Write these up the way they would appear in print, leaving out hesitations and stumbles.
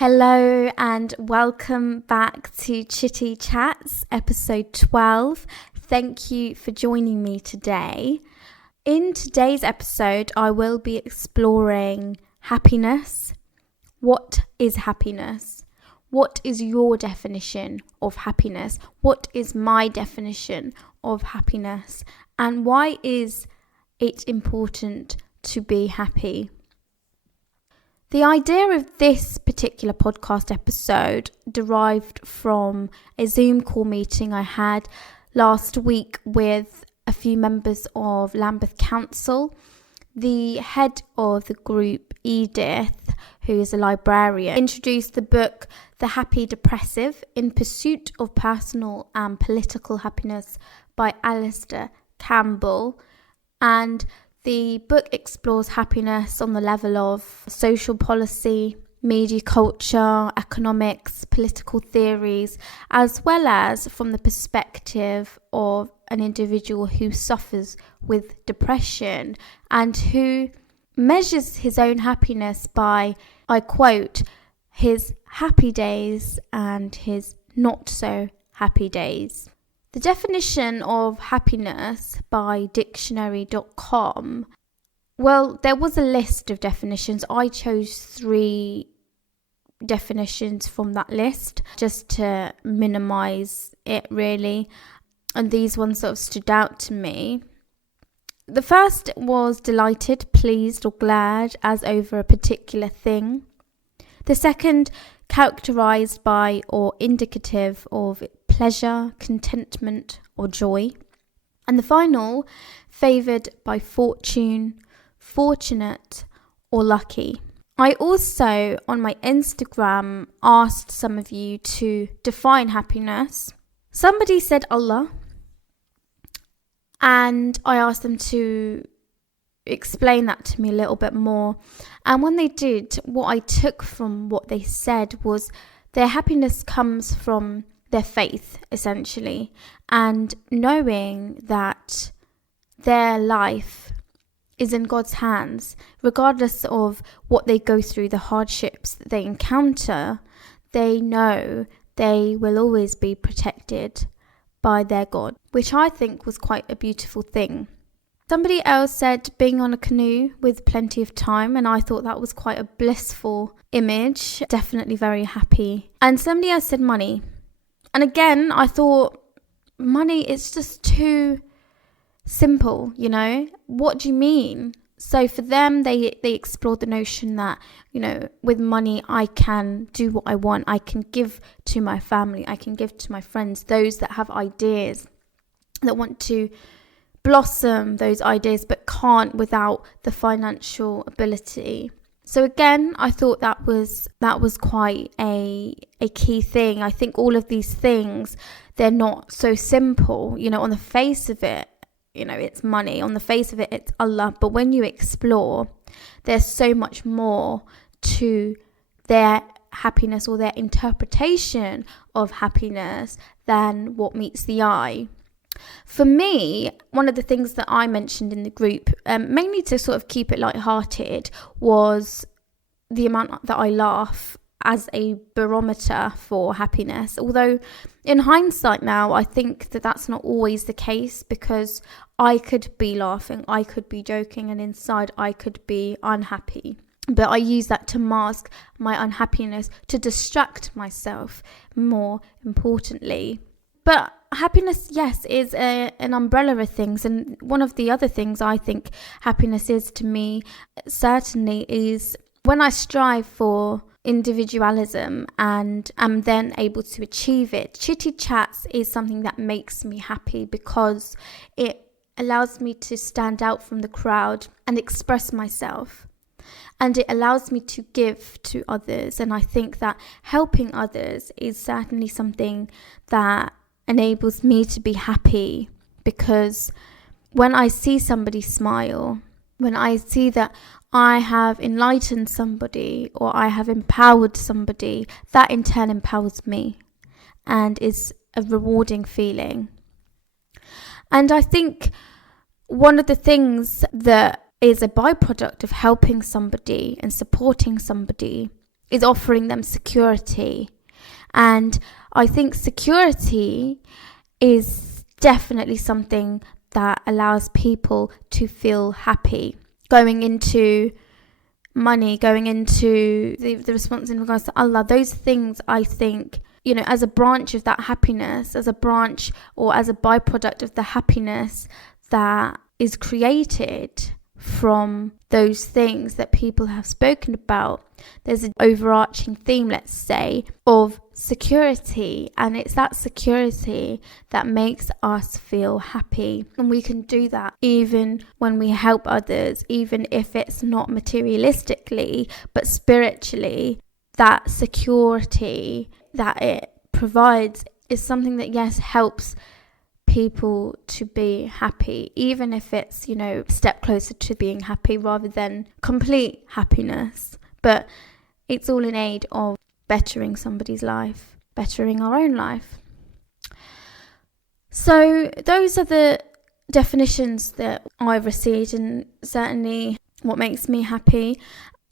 Hello and welcome back to Chitty Chats, episode 12. Thank you for joining me today. In today's episode, I will be exploring happiness. What is happiness? What is your definition of happiness? What is my definition of happiness? And why is it important to be happy? The idea of this particular podcast episode derived from a Zoom call meeting I had last week with a few members of Lambeth Council. The head of the group, Edith, who is a librarian, introduced the book The Happy Depressive in Pursuit of Personal and Political Happiness by Alastair Campbell, and the book explores happiness on the level of social policy, media culture, economics, political theories, as well as from the perspective of an individual who suffers with depression and who measures his own happiness by, I quote, his happy days and his not so happy days. The definition of happiness by dictionary.com, well, there was a list of definitions. I chose 3 definitions from that list just to minimize it really. And these ones sort of stood out to me. The first was delighted, pleased or glad as over a particular thing. The second, characterized by or indicative of pleasure, contentment or joy. And the final, favoured by fortune, fortunate or lucky. I also, on my Instagram, asked some of you to define happiness. Somebody said Allah, and I asked them to explain that to me a little bit more. And when they did, what I took from what they said was their happiness comes from their faith, essentially, and knowing that their life is in God's hands, regardless of what they go through, the hardships that they encounter, they know they will always be protected by their God, which I think was quite a beautiful thing. Somebody else said being on a canoe with plenty of time, and I thought that was quite a blissful image, definitely very happy. And somebody else said money. And again, I thought money is just too simple, you know? What do you mean? So for them, they explored the notion that, you know, with money, I can do what I want. I can give to my family. I can give to my friends, those that have ideas, that want to blossom those ideas, but can't without the financial ability. So again, I thought that was quite a key thing. I think all of these things, they're not so simple. You know, on the face of it, you know, it's money. On the face of it, it's Allah. But when you explore, there's so much more to their happiness or their interpretation of happiness than what meets the eye. For me, one of the things that I mentioned in the group, mainly to sort of keep it lighthearted, was the amount that I laugh as a barometer for happiness. Although in hindsight now, I think that that's not always the case, because I could be laughing, I could be joking, and inside I could be unhappy. But I use that to mask my unhappiness, to distract myself, more importantly. But happiness, yes, is an umbrella of things. And one of the other things I think happiness is to me, certainly, is when I strive for individualism and am then able to achieve it. Chitty Chats is something that makes me happy because it allows me to stand out from the crowd and express myself. And it allows me to give to others. And I think that helping others is certainly something that enables me to be happy, because when I see somebody smile, when I see that I have enlightened somebody or I have empowered somebody, that in turn empowers me and is a rewarding feeling. And I think one of the things that is a byproduct of helping somebody and supporting somebody is offering them security. And I think security is definitely something that allows people to feel happy. Going into money, going into the response in regards to Allah, those things, I think, as a branch of that happiness, as a branch or as a byproduct of the happiness that is created from those things that people have spoken about, there's an overarching theme, let's say, of security, and it's that security that makes us feel happy. And we can do that even when we help others, even if it's not materialistically but spiritually. That security that it provides is something that, yes, helps people to be happy, even if it's, a step closer to being happy rather than complete happiness. But it's all in aid of bettering somebody's life, bettering our own life. So those are the definitions that I've received, and certainly what makes me happy.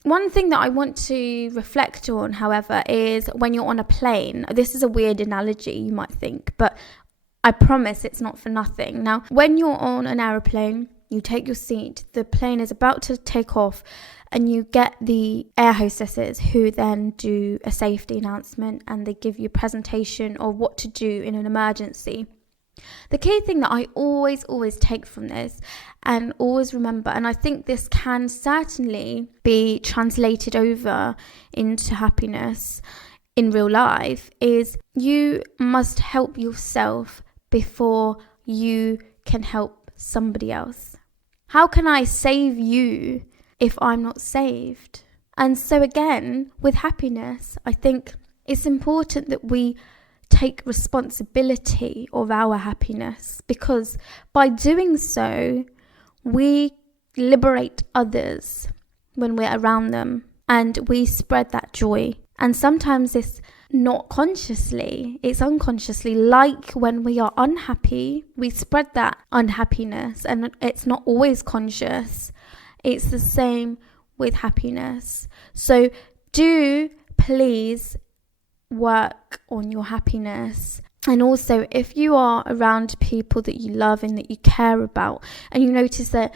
One thing that I want to reflect on, however, is when you're on a plane. This is a weird analogy, you might think, but I promise it's not for nothing. Now, when you're on an aeroplane, you take your seat, the plane is about to take off, and you get the air hostesses who then do a safety announcement, and they give you a presentation of what to do in an emergency. The key thing that I always take from this and always remember, and I think this can certainly be translated over into happiness in real life, is you must help yourself before you can help somebody else. How can I save you if I'm not saved? And so again, with happiness, I think it's important that we take responsibility of our happiness, because by doing so, we liberate others when we're around them, and we spread that joy. And sometimes it's not consciously, it's unconsciously. Like when we are unhappy, we spread that unhappiness, and it's not always conscious. It's the same with happiness. So do please work on your happiness. And also, if you are around people that you love and that you care about, and you notice that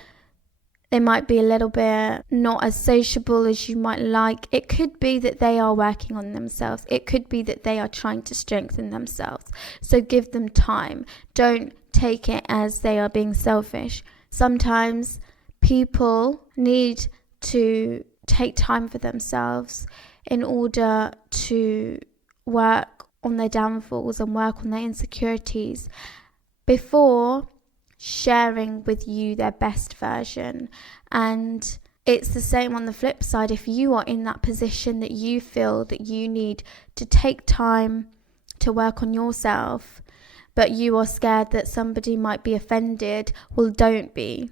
they might be a little bit not as sociable as you might like, it could be that they are working on themselves. It could be that they are trying to strengthen themselves. So give them time. Don't take it as they are being selfish. Sometimes people need to take time for themselves in order to work on their downfalls and work on their insecurities before sharing with you their best version. And it's the same on the flip side. If you are in that position that you feel that you need to take time to work on yourself, but you are scared that somebody might be offended, well, don't be,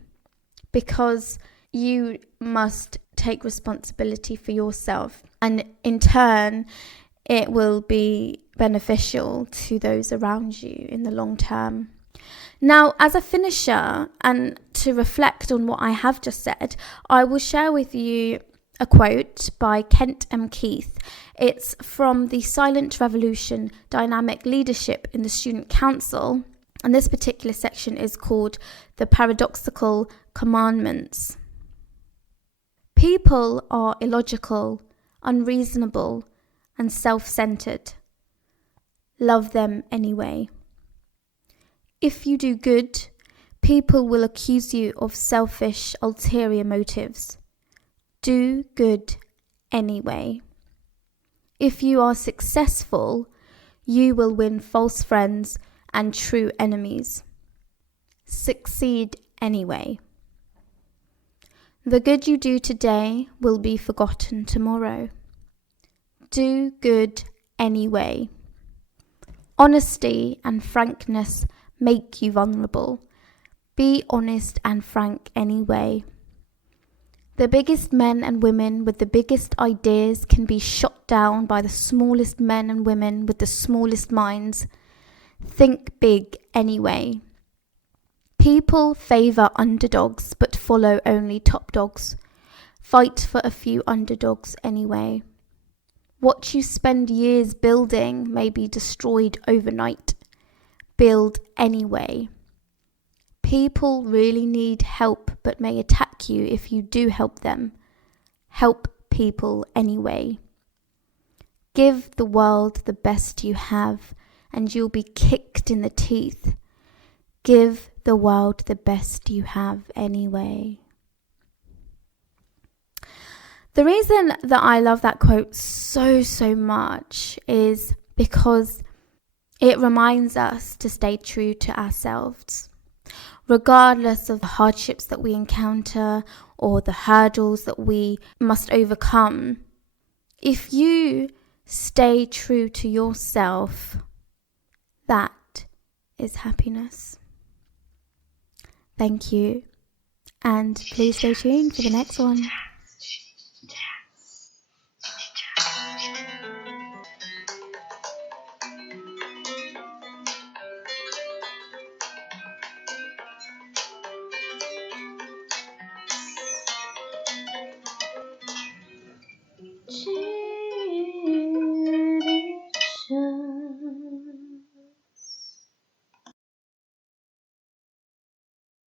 because you must take responsibility for yourself, and in turn it will be beneficial to those around you in the long term. Now, as a finisher, and to reflect on what I have just said, I will share with you a quote by Kent M. Keith. It's from the Silent Revolution, Dynamic Leadership in the Student Council, and this particular section is called the Paradoxical Commandments. People are illogical, unreasonable, and self-centered. Love them anyway. If you do good, people will accuse you of selfish, ulterior motives. Do good anyway. If you are successful, you will win false friends and true enemies. Succeed anyway. The good you do today will be forgotten tomorrow. Do good anyway. Honesty and frankness make you vulnerable. Be honest and frank anyway. The biggest men and women with the biggest ideas can be shot down by the smallest men and women with the smallest minds. Think big anyway. People favour underdogs but follow only top dogs. Fight for a few underdogs anyway. What you spend years building may be destroyed overnight. Build anyway. People really need help but may attack you if you do help them. Help people anyway. Give the world the best you have and you'll be kicked in the teeth. Give the world the best you have anyway. The reason that I love that quote so much is because it reminds us to stay true to ourselves. Regardless of the hardships that we encounter or the hurdles that we must overcome, if you stay true to yourself, that is happiness. Thank you, and please stay tuned for the next one.